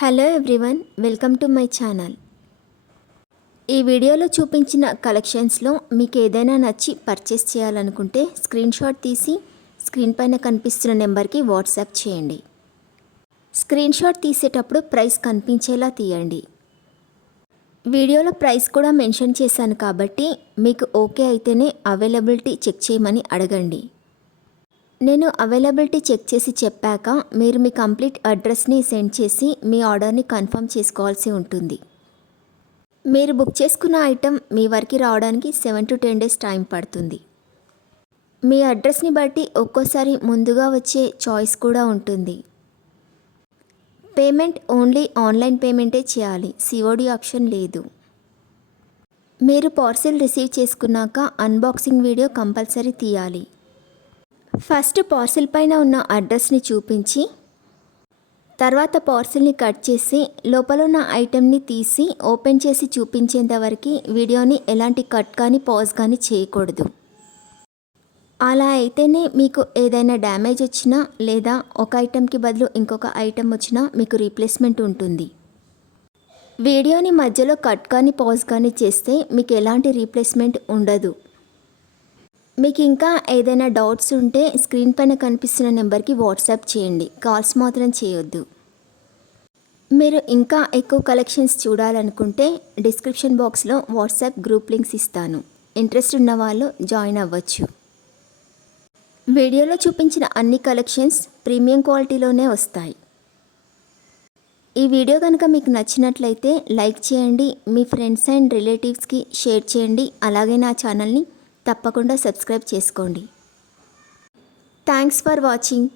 Hello everyone, welcome to my channel. ఈ వీడియోలో చూపించిన కలెక్షన్స్లో మీకు ఏదైనా నచ్చి పర్చేస్ చేయాలనుకుంటే స్క్రీన్ షాట్ తీసి స్క్రీన్ పైన కనిపిస్తున్న నెంబర్కి వాట్సాప్ చేయండి. స్క్రీన్ షాట్ తీసేటప్పుడు ప్రైస్ కనిపించేలా తీయండి. వీడియోలో ప్రైస్ కూడా మెన్షన్ చేశాను కాబట్టి మీకు ఓకే అయితేనే అవైలబిలిటీ చెక్ చేయమని అడగండి. నేను అవైలబిలిటీ చెక్ చేసి చెప్పాక మీరు మీ కంప్లీట్ అడ్రస్ని సెండ్ చేసి మీ ఆర్డర్ని కన్ఫర్మ్ చేసుకోవాల్సి ఉంటుంది. మీరు బుక్ చేసుకున్న ఐటెం మీ వరకు రావడానికి 7 to 10 days టైం పడుతుంది. మీ అడ్రస్ని బట్టి ఒక్కోసారి ముందుగా వచ్చే చాయిస్ కూడా ఉంటుంది. పేమెంట్ ఓన్లీ ఆన్లైన్ పేమెంటే చేయాలి, సిఓడి ఆప్షన్ లేదు. మీరు పార్సిల్ రిసీవ్ చేసుకున్నాక అన్బాక్సింగ్ వీడియో కంపల్సరీ తీయాలి. ఫస్ట్ పార్సిల్ పైన ఉన్న అడ్రస్ని చూపించి తర్వాత పార్సిల్ని కట్ చేసి లోపల ఉన్న ఐటెంని తీసి ఓపెన్ చేసి చూపించేంత వరకు వీడియోని ఎలాంటి కట్ కానీ పాజ్ కానీ చేయకూడదు. అలా అయితేనే మీకు ఏదైనా డ్యామేజ్ వచ్చినా లేదా ఒక ఐటెంకి బదులు ఇంకొక ఐటెం వచ్చినా మీకు రీప్లేస్మెంట్ ఉంటుంది. వీడియోని మధ్యలో కట్ కానీ పాజ్ కానీ చేస్తే మీకు ఎలాంటి రీప్లేస్మెంట్ ఉండదు. మీకు ఇంకా ఏదైనా డౌట్స్ ఉంటే స్క్రీన్ పైన కనిపిస్తున్న నెంబర్కి వాట్సాప్ చేయండి, కాల్స్ మాత్రం చేయొద్దు. మీరు ఇంకా ఎక్కువ కలెక్షన్స్ చూడాలనుకుంటే డిస్క్రిప్షన్ బాక్స్లో వాట్సాప్ గ్రూప్ లింక్స్ ఇస్తాను, ఇంట్రెస్ట్ ఉన్న వాళ్ళు జాయిన్ అవ్వచ్చు. వీడియోలో చూపించిన అన్ని కలెక్షన్స్ ప్రీమియం క్వాలిటీలోనే వస్తాయి. ఈ వీడియో కనుక మీకు నచ్చినట్లయితే లైక్ చేయండి, మీ ఫ్రెండ్స్ అండ్ రిలేటివ్స్కి షేర్ చేయండి. అలాగే నా ఛానల్ని తప్పకుండా సబ్స్క్రైబ్ చేసుకోండి. Thanks for watching.